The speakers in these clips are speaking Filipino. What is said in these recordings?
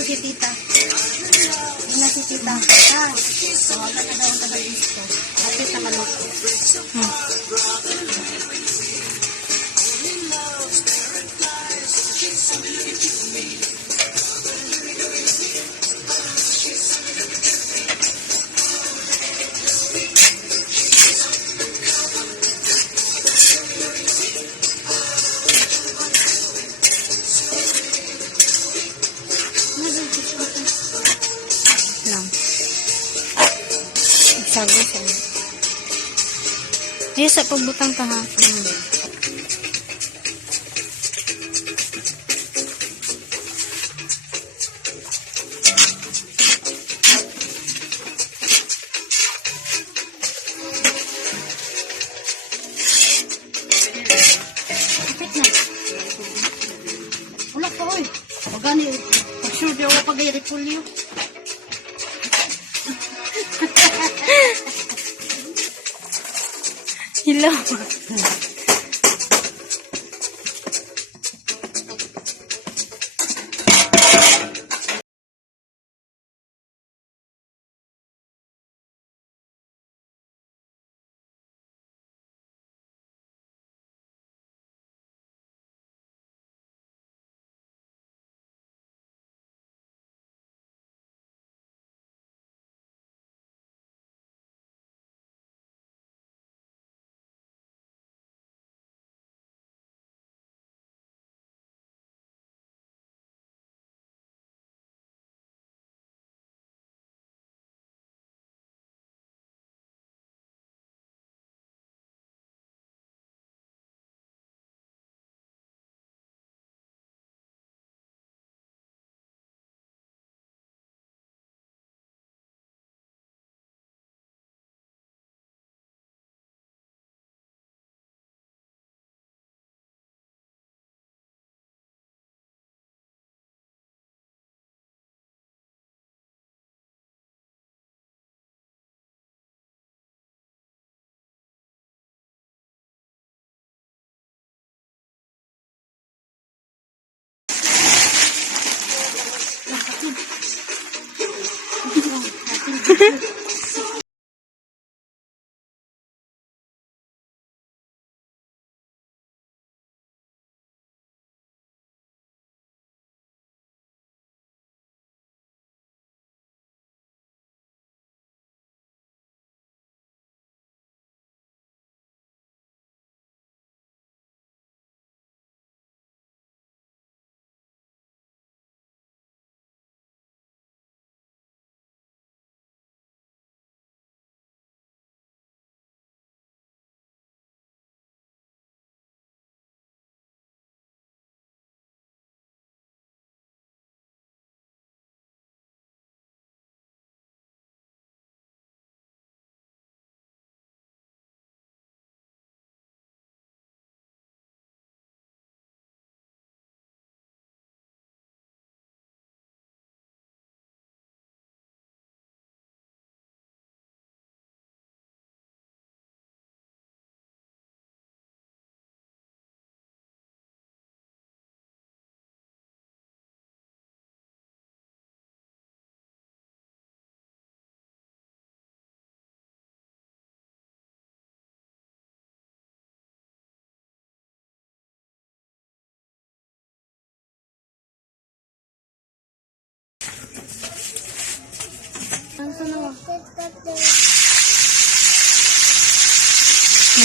gusto si tita. Yun na si tita. Ah, tawagan na daw ang taga-gusto. At tita manok. Lang. Sagutan. Ayun sa pagbutang kahapon. Wala ka, oy. Pagani, pag-sure di ako pag-i-repulyo. Hello.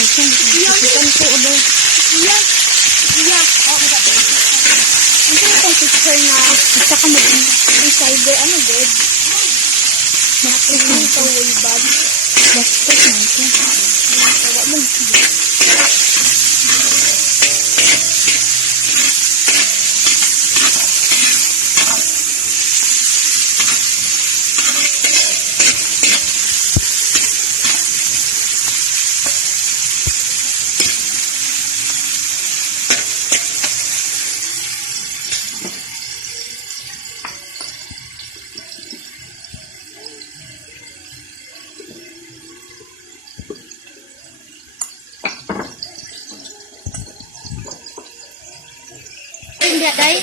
Ikan ko ulit. Iya. Iya. Ito yung picture na isa ka mag-decider. Ano, good? Basket man ito. Basket man ito. Tawa mo. Hindi, day.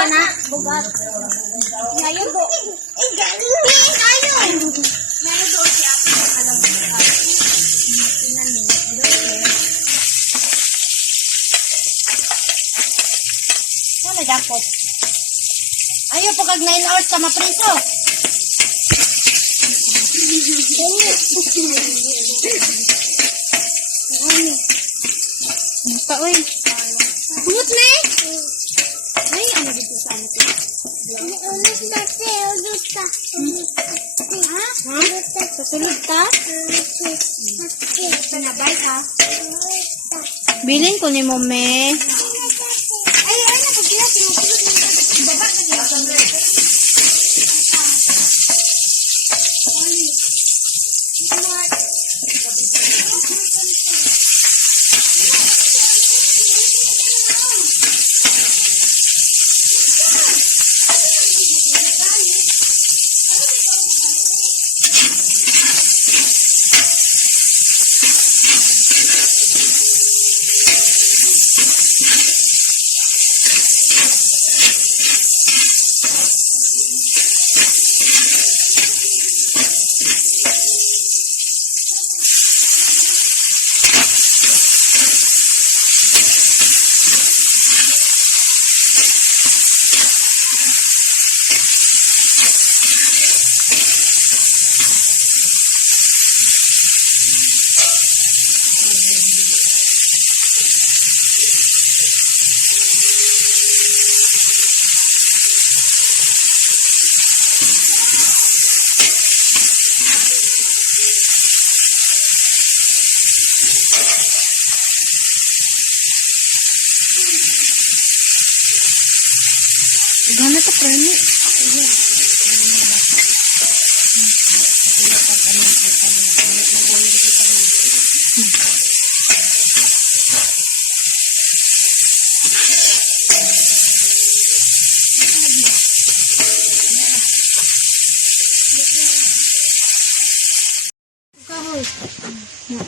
ba na? Bugat. Ngayon do. Ngayon do siya ako alam mo. Tinan mo. Wala dapat. Ayaw po kag 9 hours ka mapriso. Mata, uy. Bungot na eh. Ay, ano dito sa ano to? Ha? Susunod ka? Pinabay ka? Bilin ko ni mo, me. Ay, ano pag kaya sinusunod mo? Baba na dyan. Gana ta, premi. Kahoy.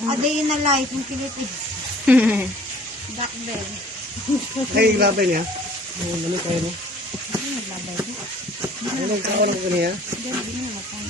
A day in a life in Philippines. Duck bell. Ay, labay niya. Ay, lamig kayo mo. Ano naglabay mo? Ay, nagkakaroon ko niya. Hindi na namatay.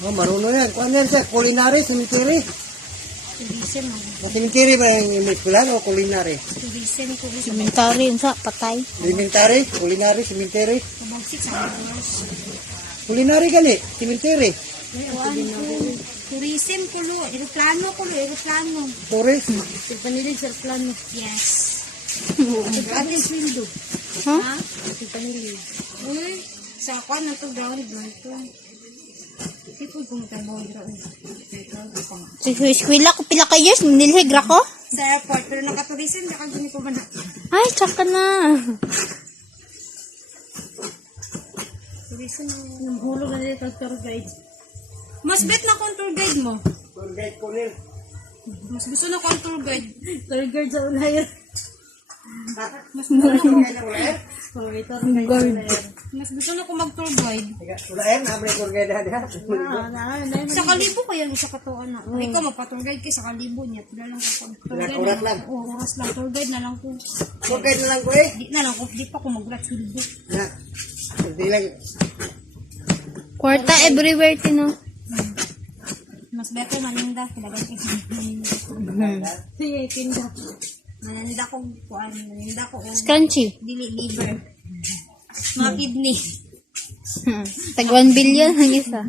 Oh, marunong yan. Kuan yan siya, culinary, cemetery. Tourism mo. Cemetery ba yung eskwelahan o culinary? Tourism ko. Cemetery, unsa, patay. Elementary, culinary, cemetery. Kabagsik sa hours. Culinary gani, cemetery. Tourism ko lo. Aeroplano ko lo. Aeroplano. Tourist. Panilig sa aeroplano. Yes. Ating sweldo. Ha? Ha? Panilig. Uy, sa ako na to ground man to. Sipod kung trabaho ground. Sa eskwela ko, pila ka years, nilhigra ko. Sa airport, pero nakatourism, nakaguni ko ba na? Ay, tsaka na. Tourism, hulog na dito tour guide. Mas bet na kung tour guide mo. Tour guide ko rin. Mas gusto na kung tour guide. Tour guide sa unayan. Mas gusto na Tour guide na ulit. Mas gusto na kung mag-tour guide. Ulayan, nabre tour guide na. Sa Kalibo kaya mo sa katuan na. Ikaw magpa-tour guide kay sa Kalibo niya. Wala lang kapag tour guide. Oras lang. Oo, oras lang. Tour guide na lang ko. Tour guide na lang ko eh. Di na lang ko. Di pa ko mag-rat silbo. Na. Hindi lang. Kwarta everywhere, tino. Mas better maninda. Kailangan ko maninda. Sige, tinda. Maninda ko kuan. Maninda ko. Scrunchy. Dili liver. Mga kidney. Tag 1 billion ang isa.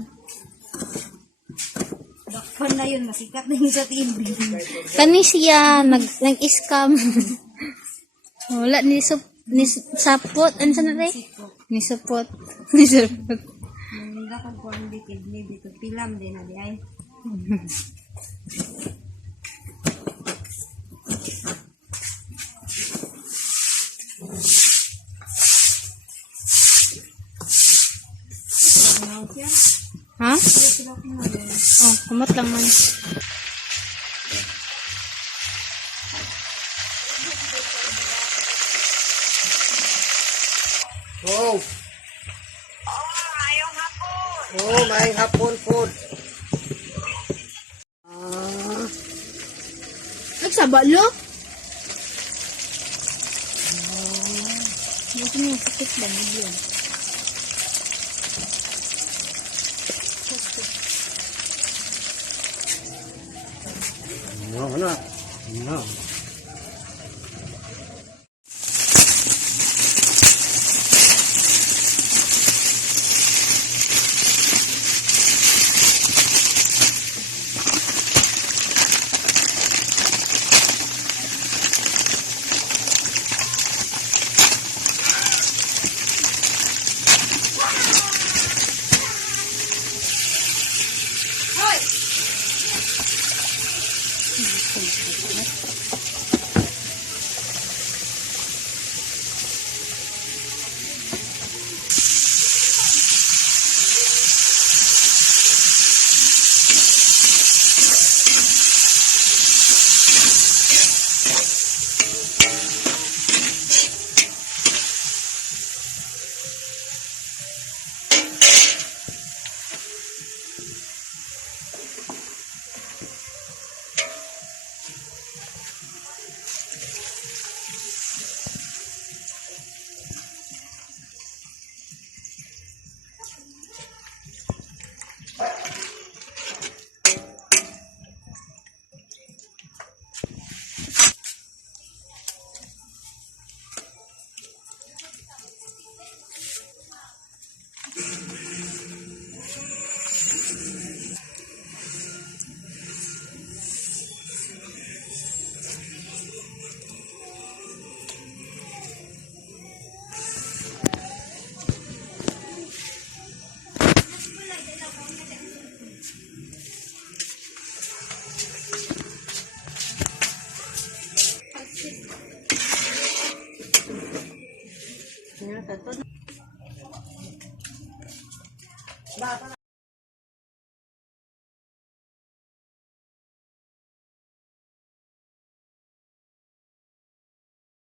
Dakpan na yun. Masikat na yun sa TV. Kani siya, nag-scam. Wala, nisapot. Ano sa na rin? Nisapot. Nisapot. Maninda ko kuan di kidney. Dito pilam din na di ay. Kumot lang man. Oh. Oh, maayong hapon po. Nagsabalo? Hindi niya sakit ba yun? No, no. No.